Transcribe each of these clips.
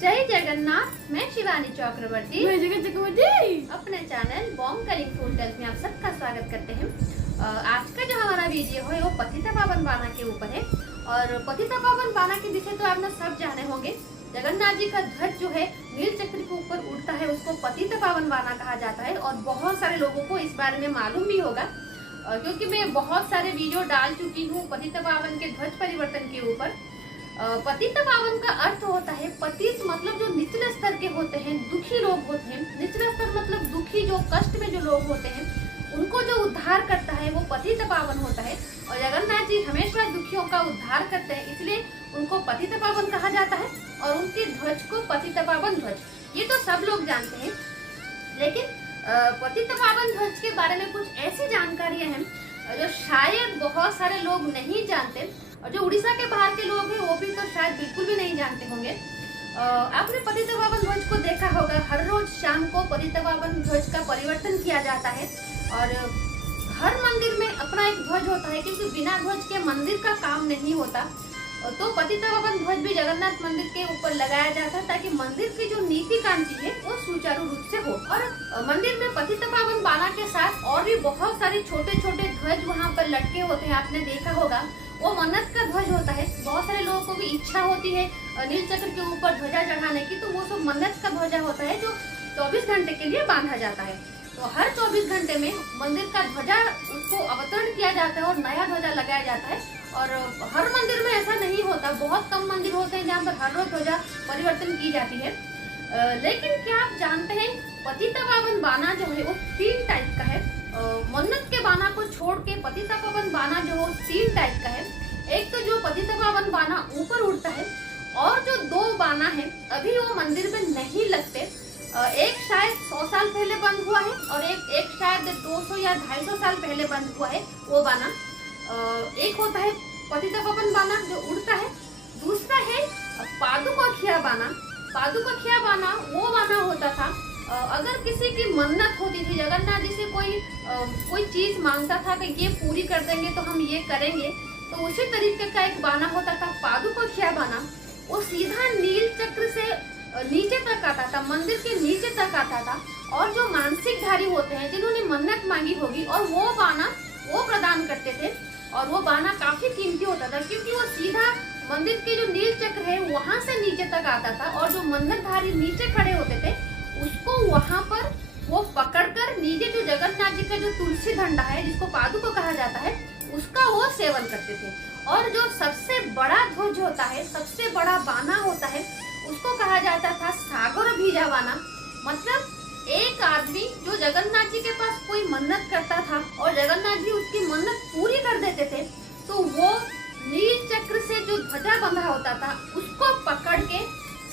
जय जगन्नाथ। मैं शिवानी चक्रवर्ती अपने channel Bong calling food tales में आप सबका स्वागत करते हैं। आज का जो हमारा वीडियो है वो पतिता पावन बाना के ऊपर है। और पतिता पावन बाना के विषय तो आप लोग सब जाने होंगे। जगन्नाथ जी का ध्वज जो है नील चक्र के ऊपर उड़ता है, उसको पतिता पावन बाना कहा जाता है। और बहुत सारे लोगों को इस बारे में मालूम भी होगा, क्योंकि मैं बहुत सारे वीडियो डाल चुकी हूँ पतिता पावन के ध्वज परिवर्तन के ऊपर। पतित पावन का अर्थ होता है, पतित मतलब जो निचले स्तर के होते हैं, दुखी लोग होते हैं। निचले स्तर मतलब दुखी, जो कष्ट में जो लोग होते हैं, उनको जो उद्धार करता है वो पतित पावन होता है। और जगन्नाथ जी हमेशा दुखियों का उद्धार करते हैं, इसलिए उनको पतित पावन कहा जाता है। और उनके ध्वज को पतित पावन ध्वज, ये तो सब लोग जानते हैं। लेकिन पतित पावन ध्वज के बारे में कुछ ऐसी जानकारियां हैं जो शायद बहुत सारे लोग नहीं जानते, और जो उड़ीसा के बाहर के लोग हैं वो भी तो शायद बिल्कुल भी नहीं जानते होंगे। आपने पतित पावन ध्वज को देखा होगा, हर रोज शाम को पतित पावन ध्वज का परिवर्तन किया जाता है। और हर मंदिर में अपना एक ध्वज होता है, क्योंकि बिना ध्वज के मंदिर का काम नहीं होता। तो पतित पावन ध्वज भी जगन्नाथ मंदिर के ऊपर लगाया जाता है, ताकि मंदिर की जो नीति कांति है वो सुचारू रूप से हो। और मंदिर में पतित पावन बाना के साथ और भी बहुत सारे छोटे छोटे ध्वज वहाँ पर लटके होते हैं, आपने देखा होगा। वो मन्नत का ध्वज होता है। बहुत सारे लोगों को भी इच्छा होती है नील चक्र के ऊपर ध्वजा चढ़ाने की, तो वो सब मन्नत का ध्वजा होता है जो 24 घंटे के लिए बांधा जाता है। तो हर 24 घंटे में मंदिर का ध्वजा उसको अवतरण किया जाता है और नया ध्वजा लगाया जाता है। और हर मंदिर में ऐसा नहीं होता, बहुत कम मंदिर होते हैं जहाँ पर हर रोज ध्वजा परिवर्तन की जाती है। लेकिन क्या आप जानते हैं, पतित पावन बाना जो है वो 3 टाइप का है। मन्नत के बाना को छोड़ के पतिता पावन बाना जो है 3 टाइप का है। एक तो जो पतिता पावन बाना ऊपर उड़ता है, और जो 2 बाना है अभी वो मंदिर में नहीं लगते। एक शायद 100 साल पहले बंद हुआ है, और एक शायद 200 या 250 साल पहले बंद हुआ है वो बाना। एक होता है पतिता पावन बाना जो उड़ता है, दूसरा है पादुकाखिया बाना। पादुकाखिया बाना वो बाना होता था, अगर किसी की मन्नत होती थी, जगन्नाथ जी से कोई चीज मांगता था कि ये पूरी कर देंगे तो हम ये करेंगे, तो उसी तरीके का एक बाना होता था पादुकाखिया बाना। वो सीधा नील चक्र से नीचे तक आता था, मंदिर के नीचे तक आता था। और जो मानसिक धारी होते हैं, जिन्होंने मन्नत मांगी होगी, और वो बाना वो प्रदान करते थे। और वो बाना काफी कीमती होता था, क्योंकि वो सीधा मंदिर के जो नील चक्र है वहां से नीचे तक आता था। और जो मन्नतधारी नीचे खड़े होते थे, उसको वहां पर वो पकड़कर नीचे जो जगन्नाथ जी का जो तुलसी डंडा है, जिसको पादुका कहा जाता है, उसका वो सेवन करते थे। और जो सबसे बड़ा ध्वज होता है, सबसे बड़ा बाना होता है, उसको कहा जाता था सागर भीजा बाना। मतलब एक आदमी जो जगन्नाथ जी के पास कोई मन्नत करता था और जगन्नाथ जी उसकी मन्नत पूरी कर देते थे, तो वो नील चक्र से जो ध्वजा बंधा होता था उसको पकड़ के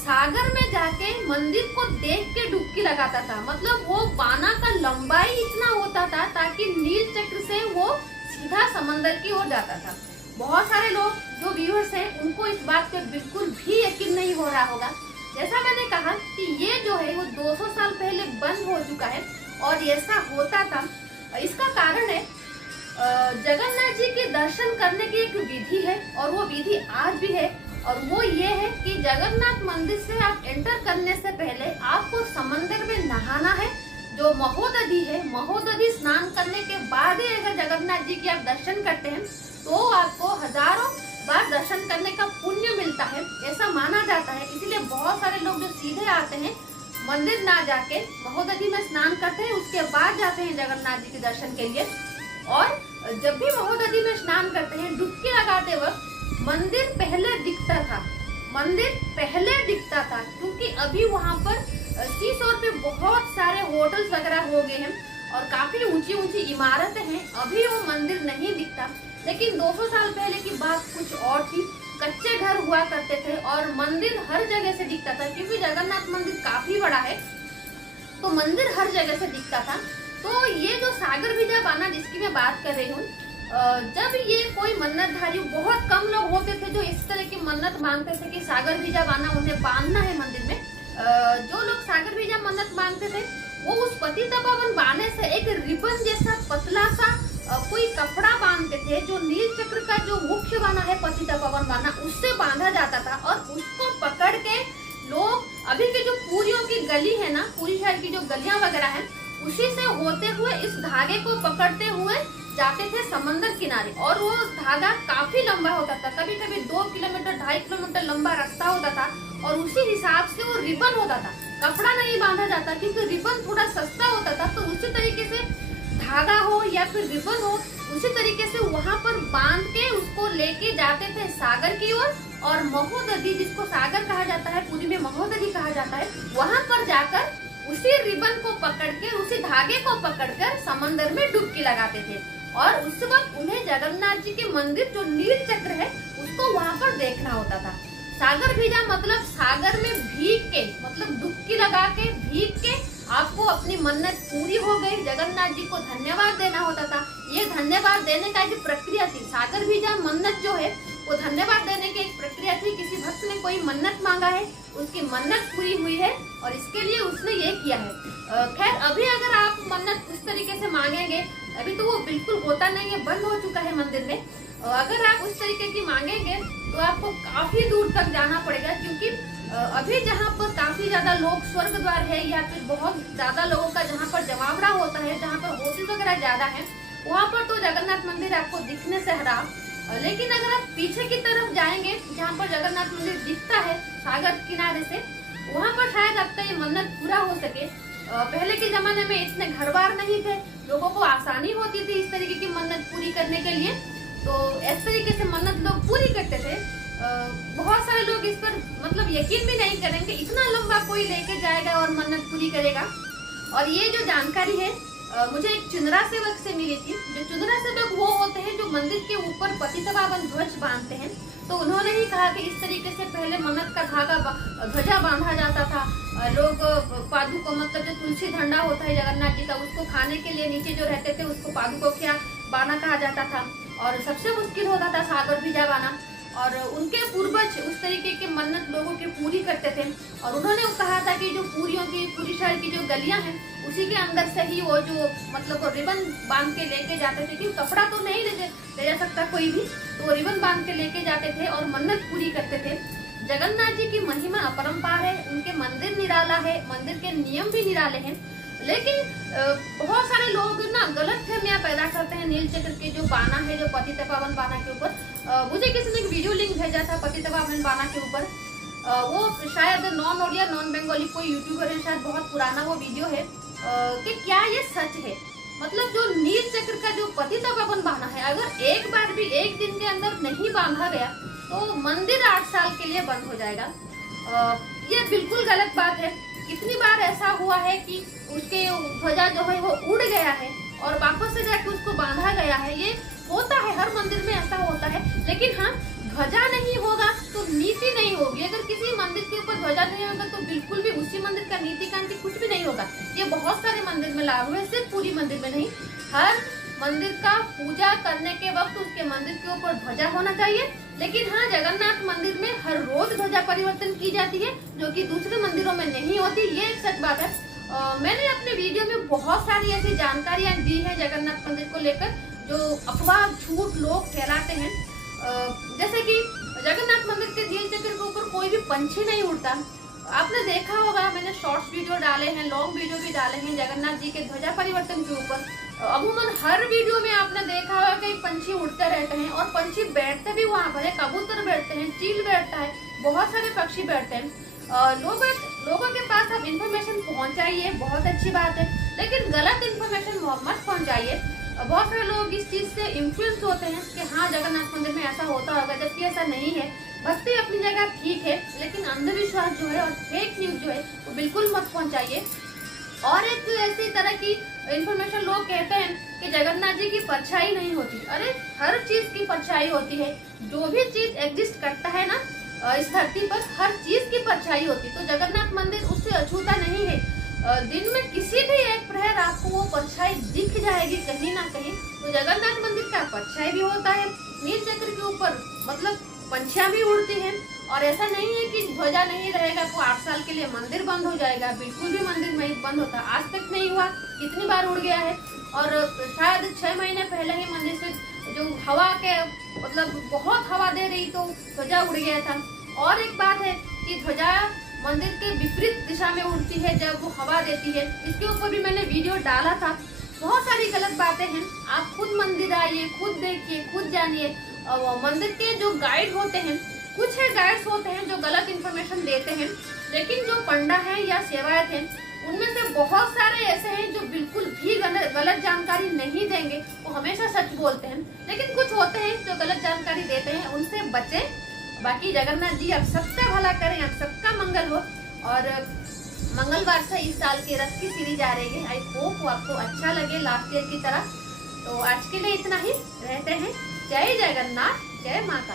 सागर में जाके मंदिर को देख के डुबकी लगाता था। मतलब वो बाना का लंबाई इतना होता था ताकि नील चक्र से वो सीधा समंदर की ओर जाता था। बहुत सारे लोग जो व्यूअर्स हैं उनको इस बात पे बिल्कुल भी यकीन नहीं हो रहा होगा। जैसा मैंने कहा कि ये जो है वो 200 साल पहले बंद हो चुका है, और ऐसा होता था। इसका कारण है जगन्नाथ जी के दर्शन करने की एक विधि है, और वो विधि आज भी है। और वो ये है कि जगन्नाथ मंदिर से आप एंटर करने से पहले आपको समंदर में नहाना है, जो महोदधि है। महोदधि स्नान करने के बाद ही अगर जगन्नाथ जी की आप दर्शन करते हैं तो आपको हजारों बार दर्शन करने का पुण्य मिलता है, ऐसा माना जाता है। इसलिए बहुत सारे लोग जो सीधे आते हैं, मंदिर ना जाके महोदधि में स्नान करते हैं, उसके बाद जाते हैं जगन्नाथ जी के दर्शन के लिए। और जब भी महोदधि में स्नान करते हैं, डुबकी लगाते वक्त मंदिर पहले दिखता था। मंदिर पहले दिखता था, क्योंकि अभी वहाँ पर सीशोर पे बहुत सारे होटल्स वगैरह हो गए हैं और काफी ऊंची ऊंची इमारतें हैं, अभी वो मंदिर नहीं दिखता। लेकिन 200 साल पहले की बात कुछ और थी। कच्चे घर हुआ करते थे और मंदिर हर जगह से दिखता था, क्योंकि जगन्नाथ मंदिर काफी बड़ा है, तो मंदिर हर जगह से दिखता था। तो ये जो सागर भीजा बाना जिसकी मैं बात कर रही हूँ, जब ये कोई मन्नतधारी, बहुत कम लोग होते थे जो इस तरह की मन्नत मांगते थे कि सागर भीजा बाना उन्हें बांधना है मंदिर में। जो लोग सागर भीजा मन्नत मांगते थे, वो उस पतिता पावन बाने से एक रिबन जैसा पतला सा कोई कपड़ा बांधते थे, जो नील चक्र का जो मुख्य बाना है पतिता पावन बाना, उससे बांधा जाता था। और उसको पकड़ के लोग अभी की जो पूरियों की गली है ना, पूरी शहर की जो गलियां वगैरह हैं, उसी से होते हुए इस धागे को पकड़ते हुए जाते थे समंदर किनारे। और वो धागा काफी लंबा होता था, कभी कभी 2 किलोमीटर 2.5 किलोमीटर लंबा रास्ता होता था। और उसी हिसाब से वो रिबन होता था, कपड़ा नहीं बांधा जाता, क्योंकि रिबन थोड़ा सस्ता होता था। तो उसी तरीके से धागा हो या फिर रिबन हो, उसी तरीके से वहां पर बांध के उसको लेके जाते थे सागर की ओर। और महोदधी, जिसको सागर कहा जाता है, पूरी में महोदधी कहा जाता है, वहां पर जाकर उसी रिबन को पकड़कर, उसी धागे को पकड़कर समंदर में डुबकी लगाते थे। और उस वक्त उन्हें जगन्नाथ जी के मंदिर जो नील चक्र है उसको वहां पर देखना होता था। सागर भीजा मतलब सागर में भीग के, मतलब डुबकी लगा के, भीग के आपको अपनी मन्नत पूरी हो गई, जगन्नाथ जी को धन्यवाद देना होता था। ये धन्यवाद देने का एक प्रक्रिया थी। सागर भीजा मन्नत जो है वो धन्यवाद देने की एक प्रक्रिया थी। किसी भक्त ने कोई मन्नत मांगा है, उसकी मन्नत पूरी हुई है और इसके लिए उसने ये किया है। खैर अभी अगर आप मन्नत उस तरीके से मांगेंगे, अभी तो वो बिल्कुल होता नहीं है, बंद हो चुका है मंदिर में। अगर आप उस तरीके की मांगेंगे तो आपको काफी दूर तक जाना पड़ेगा, क्योंकि अभी जहाँ पर काफी ज्यादा लोग स्वर्ग द्वार है या फिर बहुत ज्यादा लोगों का जहाँ पर जमावड़ा होता है, जहाँ पर होटल वगैरह ज्यादा है, वहाँ पर तो जगन्नाथ मंदिर आपको दिखने से हरा। लेकिन अगर आप पीछे की तरफ जाएंगे जहाँ पर जगन्नाथ मंदिर दिखता है सागर किनारे से, वहाँ पर शायद आपका ये मन्नत पूरा हो सके। पहले के जमाने में इतने घर बार नहीं थे, लोगों को आसानी होती थी इस तरीके की मन्नत पूरी करने के लिए। तो इस तरीके से मन्नत लोग पूरी करते थे। बहुत सारे लोग इस पर मतलब यकीन भी नहीं करेंगे, इतना लंबा कोई लेके जाएगा और मन्नत पूरी करेगा। और ये जो जानकारी है मुझे एक चुनरा सेवक से मिली थी। जो चुनरा सेवक वो होते हैं जो मंदिर के ऊपर पतितपावन ध्वज बांधते हैं। तो उन्होंने ही कहा कि इस तरीके से पहले मन्नत का धागा ध्वजा बांधा जाता था। लोग पादुको मतलब जो तुलसी झंडा होता है जगन्नाथ जी का, उसको खाने के लिए नीचे जो रहते थे उसको पादुकोख्या बाना कहा जाता था। और सबसे मुश्किल होता था सागर भीजा बाना। और उनके पूर्वज उस तरीके के मन्नत लोगों की पूरी करते थे। और उन्होंने कहा था कि जो पूरियों की, पूरी शहर की जो गलियां हैं, उसी के अंदर से ही वो जो मतलब रिबन बांध के लेके जाते थे, क्योंकि कपड़ा तो नहीं ले जा सकता कोई भी, तो वो रिबन बांध के लेके जाते थे और मन्नत पूरी करते थे। जगन्नाथ जी की महिमा अपरंपार है, उनके मंदिर निराला है, मंदिर के नियम भी निराले हैं। लेकिन बहुत सारे लोग ना गलत फहमियां पैदा करते हैं नील चक्र के जो बाना है, जो पतितपावन बाना के ऊपर। मुझे किसी ने एक वीडियो लिंक भेजा था पतितपावन बाना के ऊपर। वो शायद नॉन ओडिया नॉन बंगाली कोई यूट्यूबर है, शायद बहुत पुराना वो वीडियो है। कि क्या ये सच है? मतलब जो नील चक्र का जो पतितपावन बाना है, अगर एक बार भी एक दिन के अंदर नहीं बांधा गया तो मंदिर 8 साल के लिए बंद हो जाएगा। ये बिल्कुल गलत बात है। कितनी बार ऐसा हुआ है कि उसके ध्वजा जो है वो उड़ गया है और वापस से जाके उसको बांधा गया है। ये होता है, हर मंदिर में ऐसा होता है। लेकिन हाँ, ध्वजा नहीं होगा तो नीति नहीं होगी। अगर किसी मंदिर के ऊपर ध्वजा नहीं होगा तो बिल्कुल भी उसी मंदिर का नीति कांति कुछ भी नहीं होगा। ये बहुत सारे मंदिर में लागू है, सिर्फ पूरी मंदिर में नहीं। हर मंदिर का पूजा करने के वक्त उसके मंदिर के ऊपर ध्वजा होना चाहिए। लेकिन हाँ, जगन्नाथ मंदिर में हर रोज ध्वजा परिवर्तन की जाती है, जो कि दूसरे मंदिरों में नहीं होती। ये एक सच बात है। मैंने अपने वीडियो में बहुत सारी ऐसी जानकारियां दी है जगन्नाथ मंदिर को लेकर, जो अफवाह झूठ लोग फैलाते हैं। जैसे कि जगन्नाथ मंदिर के नील चक्र के ऊपर कोई भी पंछी नहीं उड़ता। आपने देखा होगा, मैंने शॉर्ट्स वीडियो डाले हैं, लॉन्ग वीडियो भी डाले हैं जगन्नाथ जी के ध्वजा परिवर्तन के ऊपर। अमूमन हर वीडियो में आपने देखा होगा कि पंछी उड़ते रहते हैं और पंछी बैठते भी वहां पर है। कबूतर बैठते हैं, चील बैठता है, बहुत सारे पक्षी बैठते हैं। लोगों के पास आप इन्फॉर्मेशन पहुंचाइए, बहुत अच्छी बात है, लेकिन गलत इन्फॉर्मेशन मत पहुंचाइए। बहुत सारे लोग इस चीज से इन्फ्लुएंस होते हैं कि हाँ जगन्नाथ मंदिर में ऐसा होता होगा, जबकि ऐसा नहीं है। भक्ति अपनी जगह ठीक है, लेकिन अंधविश्वास जो है और फेक न्यूज जो है वो बिल्कुल मत पहुंचाइए। और एक ऐसी तरह की इन्फॉर्मेशन लोग कहते हैं कि जगन्नाथ जी की परछाई नहीं होती। अरे हर चीज की परछाई होती है। जो भी चीज एग्जिस्ट करता है ना इस धरती पर, हर चीज की परछाई होती है। तो जगन्नाथ मंदिर उससे अछूता नहीं है। दिन में किसी भी एक प्रहर आपको वो परछाई दिख जाएगी कहीं ना कहीं। तो जगन्नाथ मंदिर का परछाई भी होता है। नील चक्र के ऊपर मतलब पंछियां भी उड़ती हैं। और ऐसा नहीं है कि ध्वजा नहीं रहेगा तो 8 साल के लिए मंदिर बंद हो जाएगा। बिल्कुल भी मंदिर नहीं बंद होता, आज तक नहीं हुआ। कितनी बार उड़ गया है। और शायद 6 महीने पहले ही मंदिर से जो हवा के मतलब बहुत हवा दे रही तो ध्वजा उड़ गया था। और एक बात है कि ध्वजा मंदिर के विपरीत दिशा में उड़ती है जब वो हवा देती है। इसके ऊपर भी मैंने वीडियो डाला था। बहुत सारी गलत बातें हैं, आप खुद मंदिर आइए, खुद देखिए, खुद जानिए। मंदिर के जो गाइड होते हैं, कुछ है गाइड्स होते हैं जो गलत इन्फॉर्मेशन देते हैं, लेकिन जो पंडा है या सेवायत है उनमें से बहुत सारे ऐसे हैं जो बिल्कुल भी गलत जानकारी नहीं देंगे, वो हमेशा सच बोलते हैं। लेकिन कुछ होते हैं जो गलत जानकारी देते हैं, उनसे बचें। बाकी जगन्नाथ जी आप सबका भला करें, आप सबका मंगल हो। और मंगलवार से इस साल के रथ की सीरीज आ रही है, आई होप वो आपको अच्छा लगे लास्ट ईयर की तरह। तो आज के लिए इतना ही, रहते हैं। जय जगन्नाथ, जय माता।